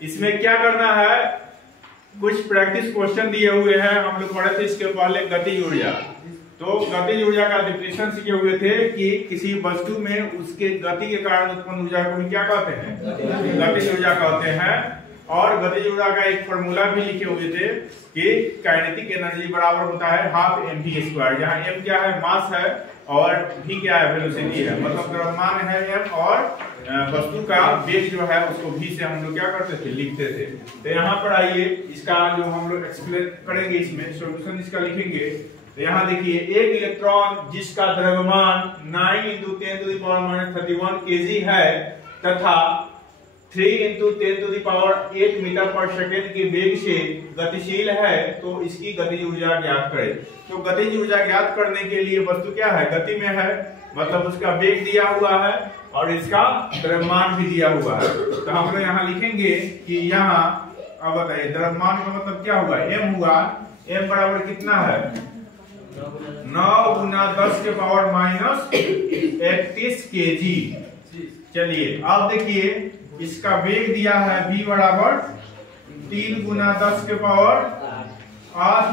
इसमें क्या करना है, कुछ प्रैक्टिस क्वेश्चन दिए हुए हैं। हम लोग पढ़े थे इसके पहले गतिज ऊर्जा। तो गतिज ऊर्जा का डिफिनेशन सीखे हुए थे कि किसी वस्तु में उसके गति के कारण उत्पन्न ऊर्जा को क्या कहते हैं, गतिज ऊर्जा कहते हैं। और गतिज ऊर्जा का एक फॉर्मूला भी लिखे हुए थे कि काइनेटिक एनर्जी बराबर होता है हाफ mv², जहाँ m क्या है, मास है, और v क्या है, वेलोसिटी है। मतलब द्रव्यमान है m, और वस्तु का वेग जो है उसको v से हम लोग क्या करते थे, लिखते थे। तो यहाँ पर आइए, इसका जो हम लोग एक्सप्लेन करेंगे, इसमें सॉल्यूशन इसका लिखेंगे। तो यहाँ देखिए, एक इलेक्ट्रॉन जिसका द्रव्यमान 9 × 10⁻31 kg है तथा 3 × 10⁸ मीटर पर सेकेंड के वेग से गतिशील है, तो इसकी गतिज ऊर्जा ज्ञात करें। तो गतिज ऊर्जा ज्ञात करने के लिए वस्तु क्या है, गति में है, मतलब उसका वेग दिया हुआ है और इसका द्रव्यमान भी दिया हुआ है। तो हम लोग यहाँ लिखेंगे कि यहाँ, अब बताइए, द्रव्यमान का मतलब क्या हुआ, m हुआ, m बराबर कितना है, 9 × 10⁻31 kg। चलिए अब देखिए, इसका वेग दिया है v बराबर 3 × 10⁸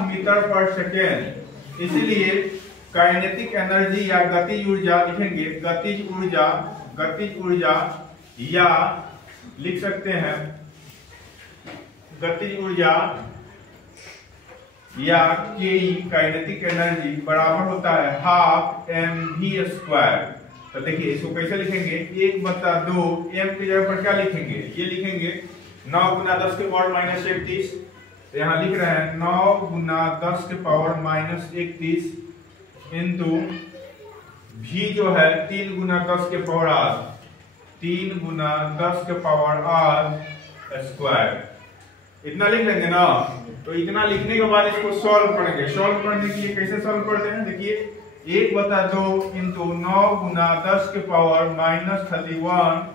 मीटर पर सेकेंड। इसलिए काइनेटिक एनर्जी या गतिज ऊर्जा लिखेंगे, गतिज ऊर्जा या लिख सकते हैं गतिज ऊर्जा या के काइनेटिक एनर्जी बराबर होता है हाफ mv²। तो देखिए इसको कैसे लिखेंगे, 1/2 m की जगह पर क्या लिखेंगे, ये लिखेंगे 9 × 10⁻31। तो यहाँ लिख रहे हैं 9 × 10⁻31 इंटू v जो है 3 × 10⁻8, 3 × 10⁻8²। इतना लिख लेंगे ना। तो इतना लिखने के बाद इसको सॉल्व करेंगे। सॉल्व करने के लिए कैसे सॉल्व करते हैं, देखिए 1/2 इंटू 9 × 10⁻31।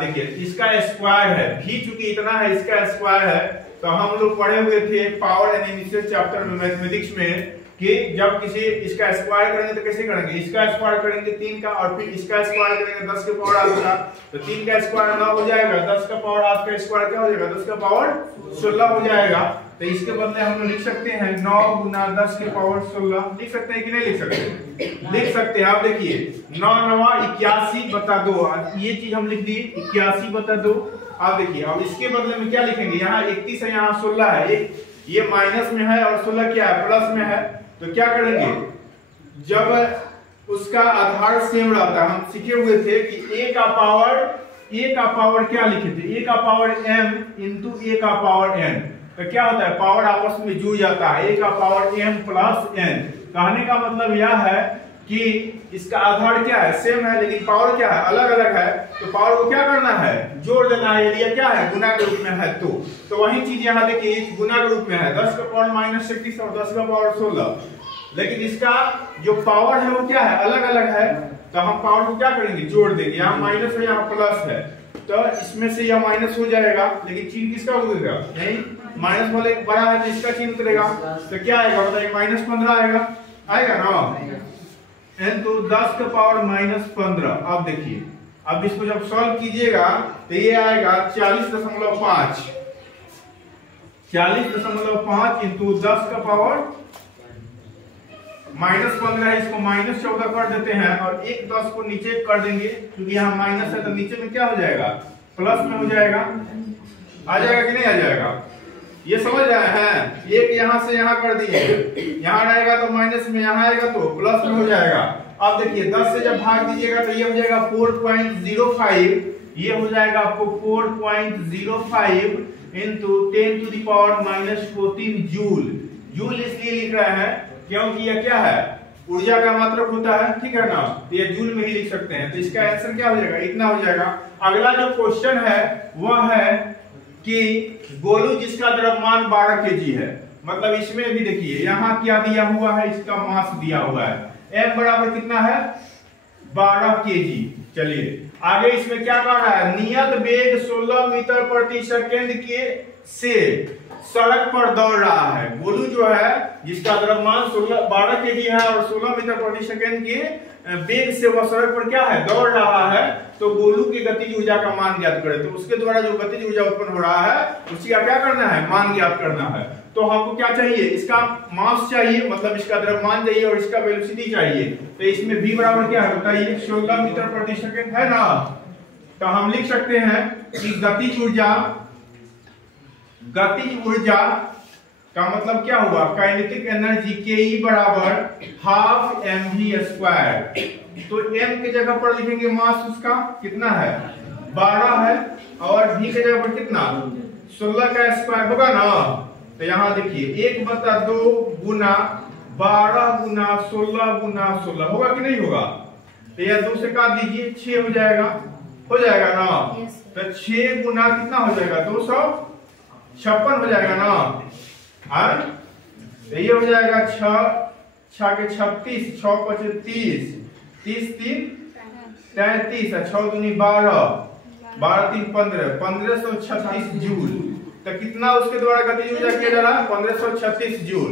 देखिए इसका स्क्वायर है, v चूंकि इतना है, इसका स्क्वायर है। तो हम लोग पढ़े हुए थे पावर एंड इनिशियल चैप्टर में मैथमेटिक्स में कि जब किसी इसका स्क्वायर करेंगे तो कैसे करेंगे, इसका स्क्वायर करेंगे 3 का, और फिर इसका स्क्वायर करेंगे 10⁻8 का। तो 3 का स्क्वायर 9 हो जाएगा, 10⁻8 का स्क्वायर क्या हो जाएगा, 10⁻16 हो जाएगा। तो इसके बदले हम लोग लिख सकते हैं 9 × 10⁻16। लिख सकते हैं कि नहीं लिख सकते, लिख सकते हैं। आप देखिए 9 × 9 81/2, ये चीज हम लिख दिए 81/2। आप देखिए, अब इसके बदले में क्या लिखेंगे, यहाँ 31 है, यहाँ 16 है, ये माइनस में है और 16 क्या है, प्लस में है। तो क्या करेंगे, जब उसका आधार सेम रहता है, हम सीखे हुए थे कि a का पावर क्या लिखे थे, a का पावर m इंटू a का पावर n। तो क्या होता है, पावर आपस में जुड़ जाता है, a का पावर m प्लस n। कहने का मतलब यह है कि इसका आधार क्या है, सेम है, लेकिन पावर क्या है, अलग अलग है। तो पावर को क्या करना है, जोड़ देना है। एरिया क्या है, गुना के रूप में है। तो वही चीज यहाँ देखिए, गुना के रूप में है, 10⁻−31 और 10⁻16। लेकिन इसका जो पावर है वो क्या है, अलग अलग है। तो हम पावर को क्या करेंगे, जोड़ देंगे। यहाँ माइनस है, यहाँ प्लस है, तो इसमें से यह माइनस हो जाएगा, लेकिन चिन्ह किसका उतरेगा, नहीं, माइनस वाले बड़ा है तो इसका चिन्ह उतरेगा। तो क्या आएगा बताइए, -15 आएगा ना, तो 10⁻−15। अब देखिए, अब इसको जब सॉल्व कीजिएगा तो ये आएगा 40.5 इंटू 10 का पावर -15 है, इसको -14 कर देते हैं, और एक 10 को नीचे कर देंगे, क्योंकि यहाँ माइनस है तो नीचे में क्या हो जाएगा, प्लस में हो जाएगा। आ जाएगा कि नहीं आ जाएगा, ये समझ रहे हैं। एक यहाँ से यहाँ कर दिए, यहाँ रहेगा तो माइनस में, यहाँ आएगा तो प्लस में हो जाएगा। अब देखिए 10 से जब भाग दीजिएगा तो ये हो जाएगा 4.05, ये हो जाएगा आपको 4.05 इंटू 10⁻⁻14 जूल। जूल इसलिए लिख रहे हैं क्योंकि यह क्या है, ऊर्जा का मात्रक होता है, ठीक है ना। तो ये जूल में ही लिख सकते हैं। तो इसका आंसर क्या हो जाएगा, इतना हो जाएगा। अगला जो क्वेश्चन है वह है कि गोलू जिसका द्रव्यमान 12 kg है, मतलब इसमें भी देखिए यहाँ क्या दिया हुआ है, इसका मास दिया हुआ है, m बराबर कितना है, 12 kg। चलिए आगे इसमें क्या कह रहा है, नियत वेग 16 मीटर प्रति सेकंड के से सड़क पर दौड़ रहा है। गोलू जो है जिसका द्रव्यमान 12 kg है और 16 मीटर प्रति सेकंड के वेग से वह सड़क पर क्या है, दौड़ रहा है। तो गोलू की गतिज ऊर्जा का मान ज्ञात करें। तो उसके द्वारा जो गतिज ऊर्जा उत्पन्न हो रहा है उसी का क्या करना है, मान ज्ञात करना है। तो हमको क्या चाहिए, इसका मास चाहिए, मतलब इसका द्रव्यमान चाहिए और इसका वेलोसिटी चाहिए। तो इसमें v बराबर क्या है बताइए, 16 मीटर प्रति सेकंड है ना। तो हम लिख सकते हैं कि गतिज ऊर्जा का मतलब क्या हुआ, काइनेटिक एनर्जी के बराबर हाफ mv²। तो m के जगह पर लिखेंगे मास उसका कितना है 12 है और v के जगह पर कितना 16 का स्क्वायर होगा ना। तो यहाँ देखिए 1/2 गुना 12 गुना 16 गुना 16 होगा कि नहीं होगा। तो यह 2 से काट दीजिए 6 हो जाएगा ना। तो 6 गुना कितना हो जाएगा 256 हो जाएगा ना। तो ये हो जाएगा 6 के 36, 6 × 30, 30 3 33, 6 दूनी 12, 12 3 15, 1536 जूल। तो कितना उसके द्वारा गतिज ऊर्जा किया जा रहा है 1536 जूल।